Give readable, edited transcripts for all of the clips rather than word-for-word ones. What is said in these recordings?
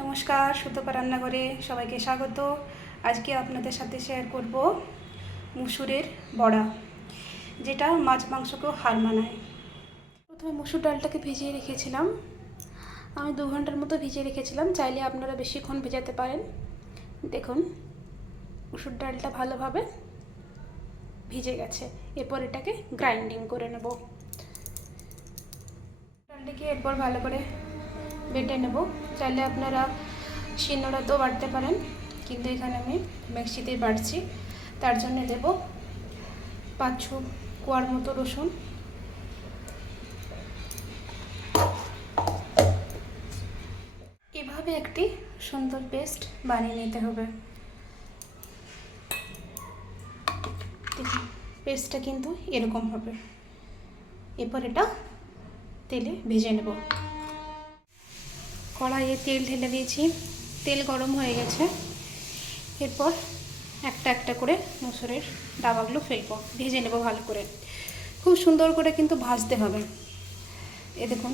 নমস্কার, সুতপা রান্নাঘরে সবাইকে স্বাগত। আজকে আপনাদের সাথে শেয়ার করব মুসুরের বড়া, যেটা মাছ মাংসকেও হার মানায়। প্রথমে মুসুর ডালটাকে ভিজিয়ে রেখেছিলাম। আমি 2 ঘন্টার মতো ভিজিয়ে রেখেছিলাম, চাইলে আপনারা বেশিক্ষণ ভেজাতে পারেন। দেখুন, মুসুর ডালটা ভালোভাবে ভিজে গেছে। এরপর এটাকে গ্রাইন্ডিং করে নেব। ডালটাকে এরপর ভালো করে বেটে নেব। চাইলে আপনারা শিলনোড়াতেও বাটতে পারেন, কিন্তু এখানে আমি মিক্সিতেই বাটছি। তার জন্য দেব 5-6 কোয়ার মতো রসুন, এভাবে একটি সুন্দর পেস্ট বানিয়ে নিতে হবে। দেখুন, পেস্টটা কিন্তু এরকম হবে। এরপর এটা তেলে ভেজে নেব। কড়াইয়ে তেল ঢেলে দিয়েছি, তেল গরম হয়ে গেছে। এরপর একটা একটা করে মুসুরের ডাবাগুলো ফেলবো, ভেজে নেব ভালো করে। খুব সুন্দর করে কিন্তু ভাজতে হবে। এ দেখুন,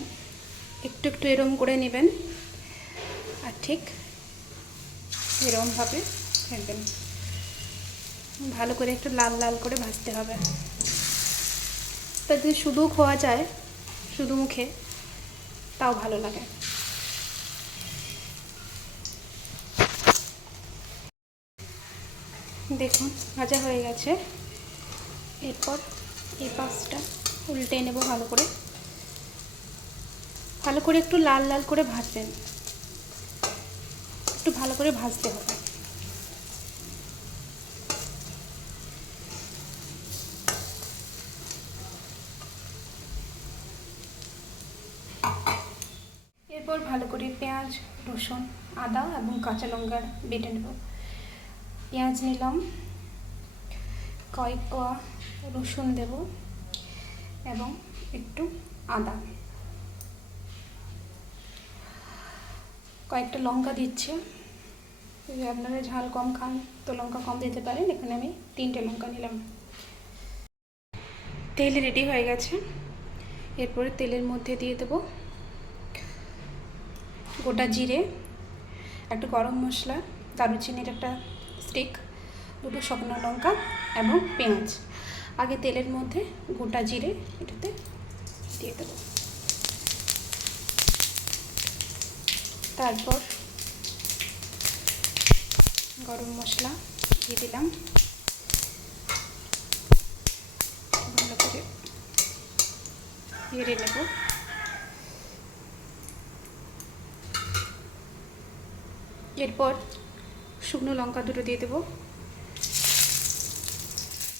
একটু একটু এরম করে নেবেন, আর ঠিক এরমভাবে ফেলবেন। ভালো করে একটু লাল লাল করে ভাজতে হবে। তা যদি শুধু খাওয়া যায়, শুধু মুখে, তাও ভালো লাগে। দেখুন, ভাজা হয়ে গেছে। এরপর এই পাশটা উল্টে নেব ভালো করে। ভালো করে একটু লাল লাল করে ভাজবেন, একটু ভালো করে ভাজতে হবে। এরপর ভালো করে পেঁয়াজ, রসুন, আদা এবং কাঁচা লঙ্কা বেটে নেব। পেঁয়াজ নিলাম, কয়েক কোয়া রসুন দেব এবং একটু আদা, কয়েকটা লঙ্কা দিচ্ছে। যদি আপনারা ঝাল কম খান তো লঙ্কা কম দিতে পারেন। এখানে আমি 3টে লঙ্কা নিলাম। তেল রেডি হয়ে গেছে। এরপরে তেলের মধ্যে দিয়ে দেব গোটা জিরে, একটা গরম মশলা, দারুচিনির একটা স্টিক, 2টো শুকনো লঙ্কা এবং পেঁয়াজ। আগে তেলের মধ্যে গোটা জিরে এটাতে দিয়ে দেব। তারপর গরম মশলা দিয়ে দিলাম। ভালো করে নেড়ে নেব। এরপর শুকনো লঙ্কা 2টো দিয়ে দেবো।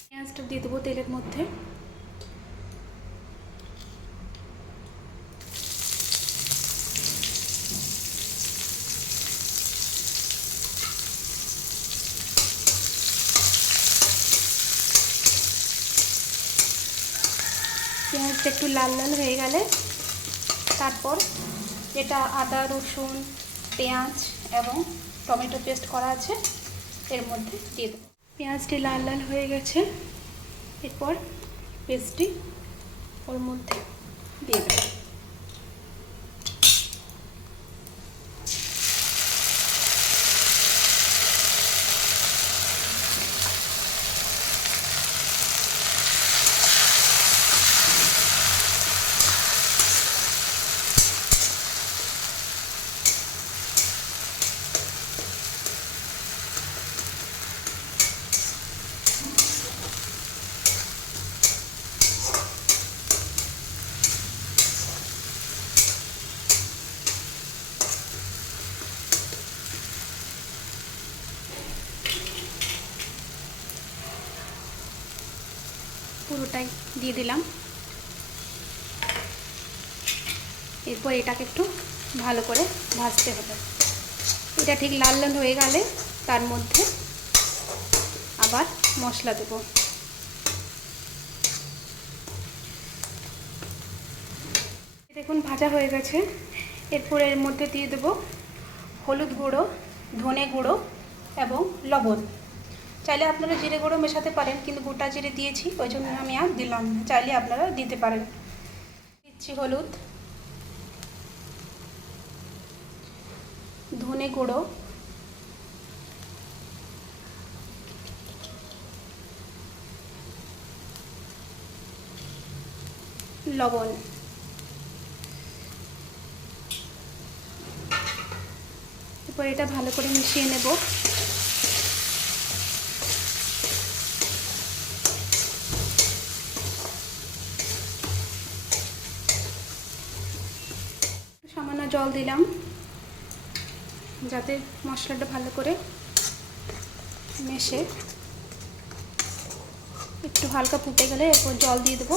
পেঁয়াজটা দিয়ে দেবো তেলের মধ্যে। পেঁয়াজটা একটু লাল লাল হয়ে গেলে তারপর এটা আদা, রসুন, পেঁয়াজ এবং টমেটো পেস্ট করা আছে এর মধ্যে দিয়ে দেবো। পেঁয়াজটি লাল লাল হয়ে গেছে। এরপর পেস্টটি ওর মধ্যে দিয়ে দেবো। পুরোটাই দিয়ে দিলাম। এরপর এটাকে একটু ভালো করে ভাজতে হবে। এটা ঠিক লাল লাল হয়ে গেলে তার মধ্যে আবার মশলা দেব। দেখুন, ভাজা হয়ে গেছে। এরপর এর মধ্যে দিয়ে দেব হলুদ গুঁড়ো, ধনে গুঁড়ো এবং লবণ। চাইলে আপনারা জিরে গুঁড়ো মেশাতে পারেন, কিন্তু গোটা জিরে দিয়েছি ওই জন্য আমি আর দিলাম না। চাইলে আপনারা দিতে পারেন। দিচ্ছি হলুদ, ধনে গুঁড়ো, লবণ, এরপর এটা ভালো করে মিশিয়ে নেব। সামান্য জল দিলাম যাতে মশলাটা ভালো করে মেশে। একটু হালকা ফুটে গেলে এরপর জল দিয়ে দেবো।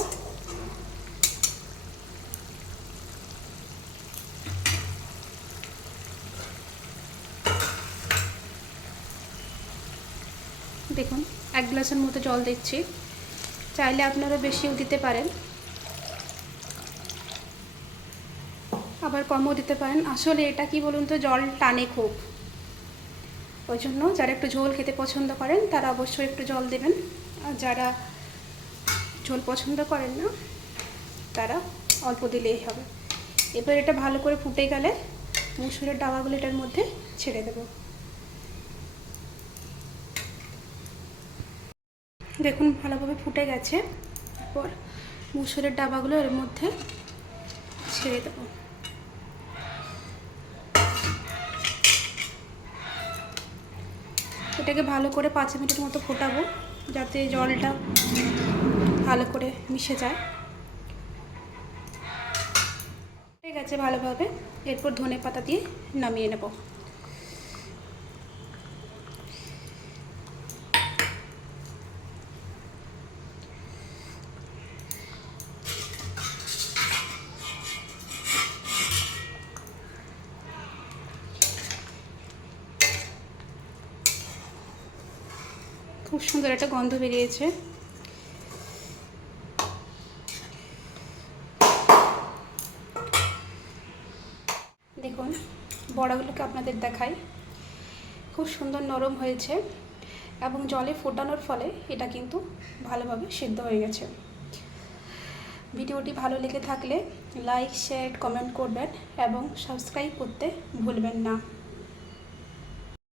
দেখুন 1 গ্লাসের মতো জল দিচ্ছি, চাইলে আপনারা বেশিও দিতে পারেন, আবার কমও দিতে পারেন। আসলে এটা কি বলুন তো, জল টানে খুব, ওই জন্য যারা একটু ঝোল খেতে পছন্দ করেন তারা অবশ্যই একটু জল দেবেন, আর যারা ঝোল পছন্দ করেন না তারা অল্প দিলেই হবে। এবার এটা ভালো করে ফুটে গেলে মুসুরের ডাবাগুলো এটার মধ্যে ছেড়ে দেব। দেখুন ভালোভাবে ফুটে গেছে, এরপর মুসুরের ডাবাগুলো এর মধ্যে ছেড়ে দেব। এটাকে ভালো করে 5 মিনিটের মতো ফোটাবো যাতে জলটা ভালো করে মিশে যায়। ঠিক আছে ভালোভাবে, এরপর ধনে পাতা দিয়ে নামিয়ে নেব। খুব সুন্দর একটা গন্ধ বেরিয়েছে। দেখুন বড়াগুলোকে আপনাদের দেখাই, খুব সুন্দর নরম হয়েছে এবং জলে ফোটানোর ফলে এটা কিন্তু ভালোভাবে সিদ্ধ হয়ে গেছে। ভিডিওটি ভালো লেগে থাকলে লাইক, শেয়ার, কমেন্ট করবেন এবং সাবস্ক্রাইব করতে ভুলবেন না।